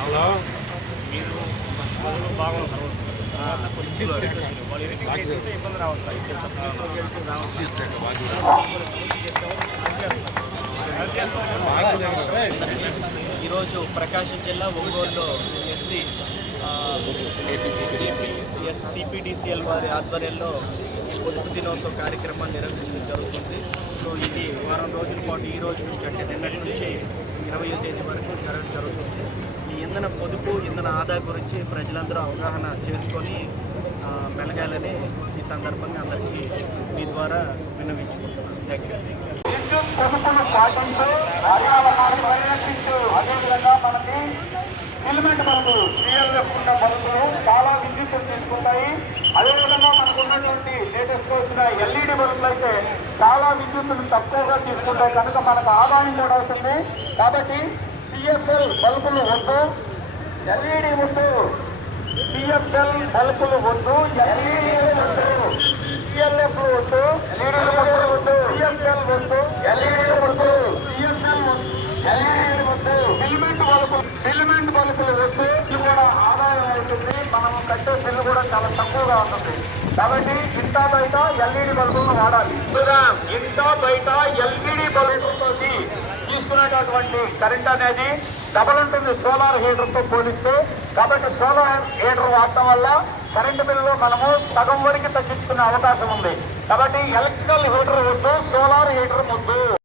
Hello మీరు బాగున్నారు ఇబ్బంది రావట్లేదు. ఈరోజు ప్రకాశం జిల్లా ఒంగోలులో సిపిడిసిఎల్ వారి ఆధ్వర్యంలో పొదుపు దినోత్సవ కార్యక్రమాన్ని నిర్వహించడం జరుగుతుంది. సో ఇది వారం రోజుల పాటు ఈ రోజు నుంచి అంటే నిన్నటి నుంచి 20వ తేదీ వరకు జరగడం జరుగుతుంది. ఈ ఇంధన పొదుపు ఇంధన ఆదా గురించి ప్రజలందరూ అవగాహన చేసుకొని మెలగాలని ఈ సందర్భంగా అందరికీ మీ ద్వారా విన్నవించుకుంటున్నాను. Thank you. విద్యుత్ పొదుపును పాటించు, పర్యావరణాన్ని పరిరక్షించు. అదేవిధంగా మనకి ఫిలమెంట్ బల్బులు సిఎల్ఎఫ్ ఉన్న బల్బులు చాలా విద్యుత్తును తీసుకుంటాయి. అదేవిధంగా మనకు ఉన్నటువంటి లేటెస్ట్ వచ్చిన ఎల్ఈడి బల్బులు అయితే చాలా విద్యుత్తును తక్కువగా తీసుకుంటాయి, కనుక మనకు ఆదాయం కూడా అవుతుంది. కాబట్టి సిఎఫ్ఎల్ బల్బులు వద్దు, ఎల్ఈడి వద్దు. సిఎఫ్ఎల్ బల్బులు వద్దు, ఎల్ఈడి వద్దు. సిఎల్ఎఫ్ వద్దు, ఎల్ఈడి వద్దు. సిఎఫ్ఎల్ వద్దు, ఎల్ఈడి వద్దు. సిఎఫ్ఎల్ వద్దు, ఎల్ఈడి వద్దు. ఫిలమెంట్ బల్బులు వద్దు. ఇది కూడా ఆదాయం అవుతుంది, మనం కట్టే బిల్లు కూడా చాలా తక్కువగా ఉంటుంది. కాబట్టి ఇంట బయట ఎల్ఈడి బల్బులను వాడాలి. ఇంట బయట ఎల్ఈడి బల్బులతో తీసుకునేటటువంటి కరెంట్ అనేది డబల్ ఉంటుంది సోలార్ హీటర్తో పోలిస్తే. కాబట్టి సోలార్ హీటర్ వాడటం వల్ల కరెంటు బిల్లులో మనము సగం వరకు తగ్గించుకునే అవకాశం ఉంది. కాబట్టి ఎలక్ట్రికల్ హీటర్ వద్దు, సోలార్ హీటర్ వద్దు.